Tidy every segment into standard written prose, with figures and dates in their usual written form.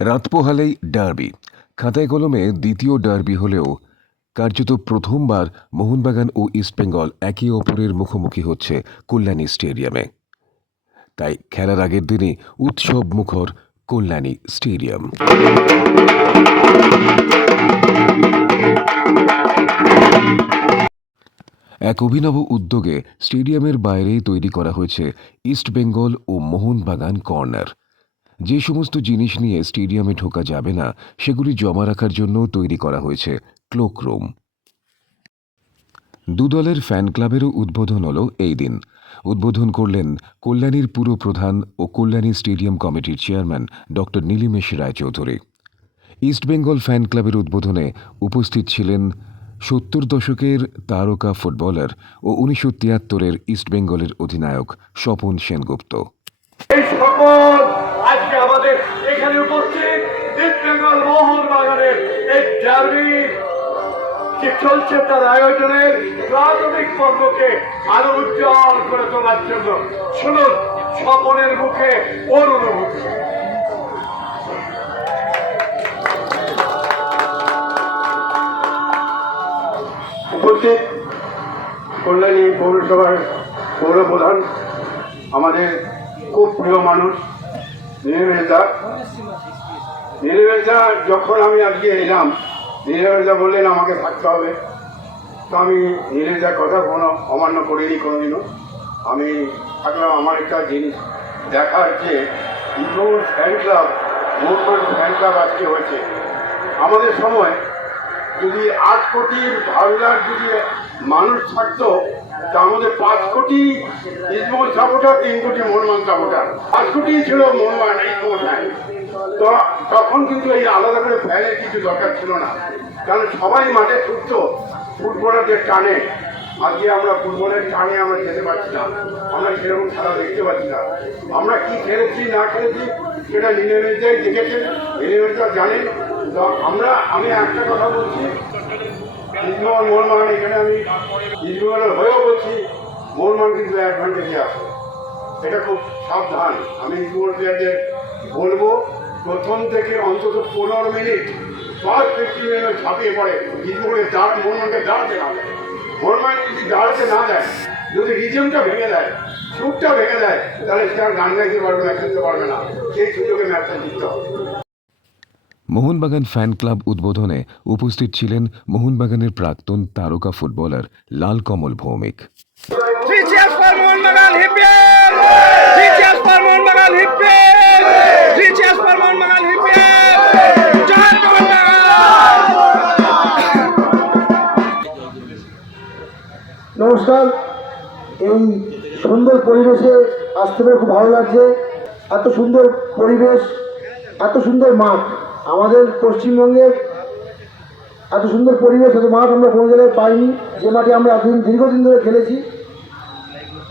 রাত পোহালেই ডার্বি। খাতায় কলমে দ্বিতীয় ডার্বি হলেও কার্যত প্রথমবার মোহনবাগান ও ইস্টবেঙ্গল একে অপরের মুখোমুখি হচ্ছে কল্যাণী স্টেডিয়ামে। তাই খেলার আগের দিনই উৎসব মুখর কল্যাণী স্টেডিয়াম। এক অভিনব উদ্যোগে স্টেডিয়ামের বাইরে তৈরি করা হয়েছে ইস্টবেঙ্গল ও মোহনবাগান কর্নার। যে সমস্ত জিনিস নিয়ে স্টেডিয়ামে ঢোকা যাবে না সেগুলি জমা রাখার জন্য তৈরি করা হয়েছে ক্লোকরুম। দুদলের ফ্যান ক্লাবেরও উদ্বোধন হল এই দিন। উদ্বোধন করলেন কল্যাণীর পুরপ্রধান ও কল্যাণী স্টেডিয়াম কমিটির chairman doctor Nilimesh Roychowdhury. East Bengal fan ক্লাবের উদ্বোধনে উপস্থিত ছিলেন ৭০ দশকের তারকা ফুটবলার ও ১৯৭৩-এর ইস্টবেঙ্গলের অধিনায়ক স্বপন সেনগুপ্ত। এই সকল আজকে আমাদের এখানে উপস্থিত ইস্টবেঙ্গল মোহনবাগানের এই ডার্বি যে চলছে তার আয়োজনের প্রাথমিক পর্বকে আরো উজ্জ্বল করে তোলার জন্য শুনুন স্বপনের মুখে ওর অনুভূতি। উপস্থিত কল্যাণী পৌরসভার পৌরপ্রধান, আমাদের খুব প্রিয় মানুষ নীলিমেশ দা। যখন আমি আজকে এলাম, নীলিমেশ দা বললেন আমাকে থাকতে হবে, তো আমি নীলিমেশ দার কথা কোনো অমান্য করিনি কোনোদিনও। আমি থাকলাম। আমার একটা জিনিস দেখার যে fan club, Mohun Bagan fan club আজকে হয়েছে। আমাদের সময় যদি ৮ কোটির বাংলার যদি মানুষ থাকতো, তা আমাদের ৫ কোটি ইস্টবেঙ্গল সাপোর্টার, ৩ কোটি মোহনবাগান সাপোর্টার, ৫ কোটি ছিল মোহনবাগান ইস্টবেঙ্গল ফ্যান। তো তখন কিন্তু এই আলাদা করে ফ্যানের কিছু দরকার ছিল না, কারণ সবাই মাঠে ছুটতো ফুটবলারদের টানে। আজকে আমরা ফুটবলের টানে আমরা যেতে পারছি না, আমরা সেরকম খেলা দেখতে পাচ্ছি না। আমরা কি খেলেছি না খেলেছি সেটা নীলিমেশ দাই দেখেছেন, নীলিমেশ দা জানেন। তো আমি একটা কথা বলছি, ইস্টবেঙ্গল মোহনবাগান, এখানে আমি ইস্টবেঙ্গলের হয়েও বলছি, মোহনবাগান কিন্তু অ্যাডভান্টেজে আছে, এটা খুব সাবধান। আমি ইস্টবেঙ্গল প্লেয়ারদের বলবো, প্রথম থেকে অন্তত 15 মিনিট ফার্স্ট 15 মিনিট ঝাঁপিয়ে পড়ে ইস্টবেঙ্গলের দাঁড়, মোহনবাগানকে দাঁড়াতে না দেয়। মোহনবাগান যদি দাঁড়াতে না দেয়, যদি রিজমটা ভেঙে দেয়, সুরটা ভেঙে দেয়, তাহলে সে আর গান গাইতে পারবে না, খেলতে পারবে না। সেই সুযোগে ম্যাচটা জিততে হবে। মোহনবাগান ফ্যান ক্লাব উদ্বোধনে উপস্থিত ছিলেন মোহনবাগানের প্রাক্তন তারকা ফুটবলার লাল কমল ভৌমিক। নমস্কার। এই সুন্দর পরিবেশে আসতে পেরে খুব ভালো লাগছে। এত সুন্দর পরিবেশ, এত সুন্দর মাঠ, আমাদের পশ্চিমবঙ্গের এত সুন্দর পরিবেশ, এত মাঠ আমরা কোনো জায়গায় পাইনি, যে মাঠে আমরা এতদিন দীর্ঘদিন ধরে খেলেছি।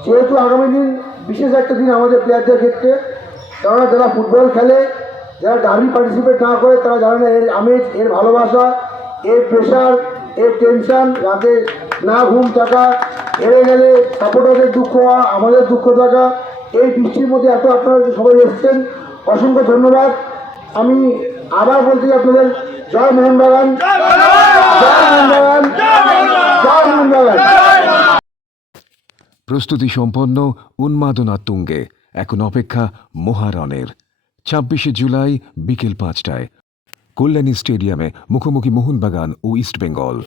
যেহেতু আগামী দিন বিশেষ একটা দিন আমাদের প্লেয়ারদের ক্ষেত্রে, কেননা যারা ফুটবল খেলে, যারা ডার্বি পার্টিসিপেট না করে, তারা জানে না এর আমেজ, এর ভালোবাসা, এর প্রেশার, এর টেনশন, রাতে না ঘুম থাকা, হেরে গেলে সাপোর্টারদের দুঃখ হওয়া, আমাদের দুঃখ থাকা। এই বৃষ্টির মধ্যে এত আপনারা সবাই এসছেন, অসংখ্য ধন্যবাদ। আমি আবার বলতে চাই আপনাদের, জয় মোহনবাগান, জয় মোহনবাগান, জয় মোহনবাগান। প্রস্তুতি সম্পন্ন, উন্মাদনা তুঙ্গে। এখন অপেক্ষা মহারণের। ২৬শে জুলাই বিকেল ৫টায় কল্যাণী স্টেডিয়ামে মুখোমুখি মোহনবাগান ও ইস্টবেঙ্গল।